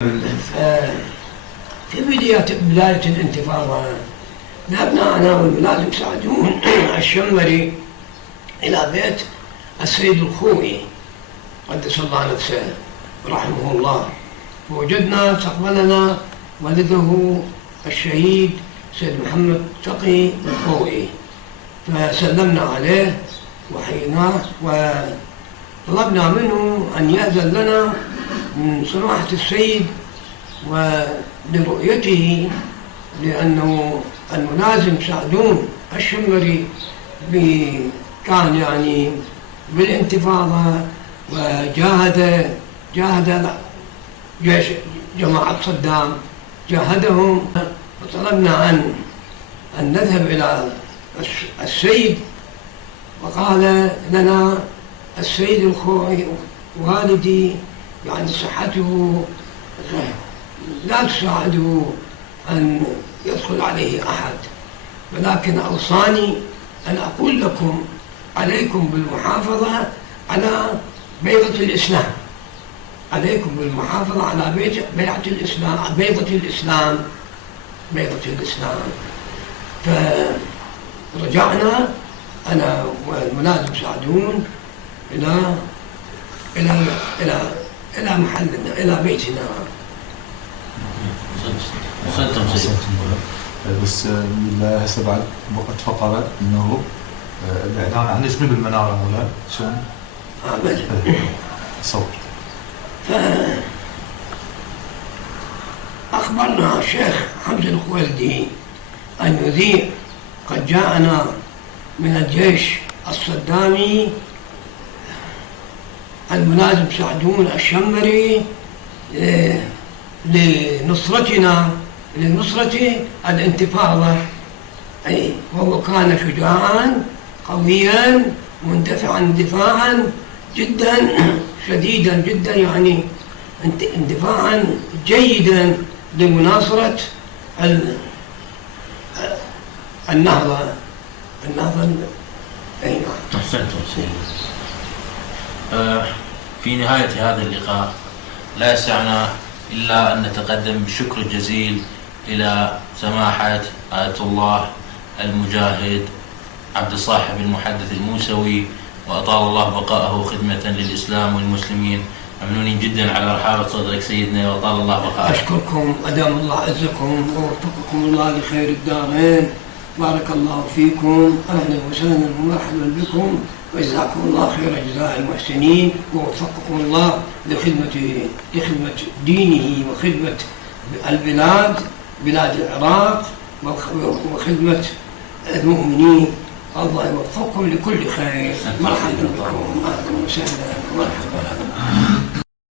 في بداية الانتفاضة ذهبنا أنا والملازم سعدون الشمري إلى بيت السيد الخوئي قدس الله نفسه رحمه الله، ووجدنا استقبلنا والده الشهيد سيد محمد تقي الخوئي، فسلمنا عليه وحييناه وطلبنا منه أن يأذن لنا من سماحة السيد ولرؤيته، لأنه الملازم سعدون الشمري كان يعني بالانتفاضة وجاهد جيش جماعة صدام، جاهدهم، وطلبنا أن نذهب إلى السيد، وقال لنا السيد الخوئي والدي يعني صحته لا تساعده أن يدخل عليه أحد، ولكن أوصاني أن أقول لكم عليكم بالمحافظة على بيضة الإسلام، عليكم بالمحافظة على بيضة الإسلام. فرجعنا أنا والملازم سعدون إلى محلنا، إلى بيتنا. بس بالله هسه بعد وقت فقرة انه الاعلان عن اسمي بالمنارة مولاي شلون؟ صور. أخبرنا الشيخ حمزة الخويلدي أن يذيع قد جاءنا من الجيش الصدامي الملازم سعدون الشمري لنصرة الانتفاضة، وهو كان شجاعا قويا مندفعا دفاعا جدا شديدا جدا، يعني اندفاعا جيدا لمناصرة النهضة. أحسنتم سيدي. في نهاية هذا اللقاء لا يسعنا إلا أن نتقدم بشكر جزيل إلى سماحة آية الله المجاهد عبد الصاحب المحدث الموسوي، وأطال الله بقاءه خدمة للإسلام والمسلمين. ممنونين جدا على رحابة صدرك سيدنا، وأطال الله بقاءك. أشكركم، أدام الله عزكم ووفقكم الله لخير الدارين. بارك الله فيكم، أهلا وسهلا ومرحبا بكم، وجزاكم الله خير جزاء المحسنين، ووفقكم الله لخدمة دينه وخدمة بلاد العراق وخدمة المؤمنين. الله يوفقكم لكل خير. مرحبا بكم، أهلا وسهلا ومرحبا.